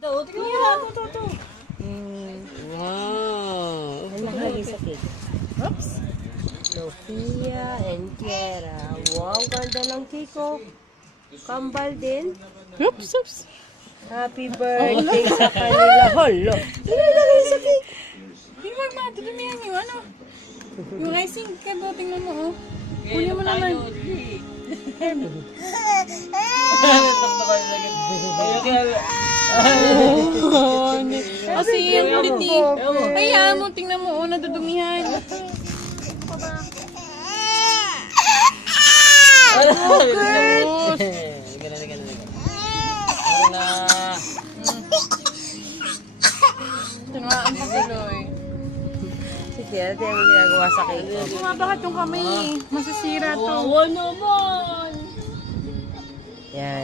Tingnan mo. Ito. Wow. Ang nakalagay sa cake. Oops. Sofia and Kiera. Wow, ganda ng cake oh. Kambal din. Oops. Happy birthday sa kanila. Holo. Ano nilagay sa cake? Hindi wag matutumihan yung ano. Yung icing. Kaya tingnan mo oh. Kunin mo naman. Kasi yung ulit eh. Hayaan mo, tingnan mo, nadudumihan. Tungaan pa tuloy. Sige, natin ang ginagawa sa cake. Sumabakat yung kamay eh. Masasira to. Yan.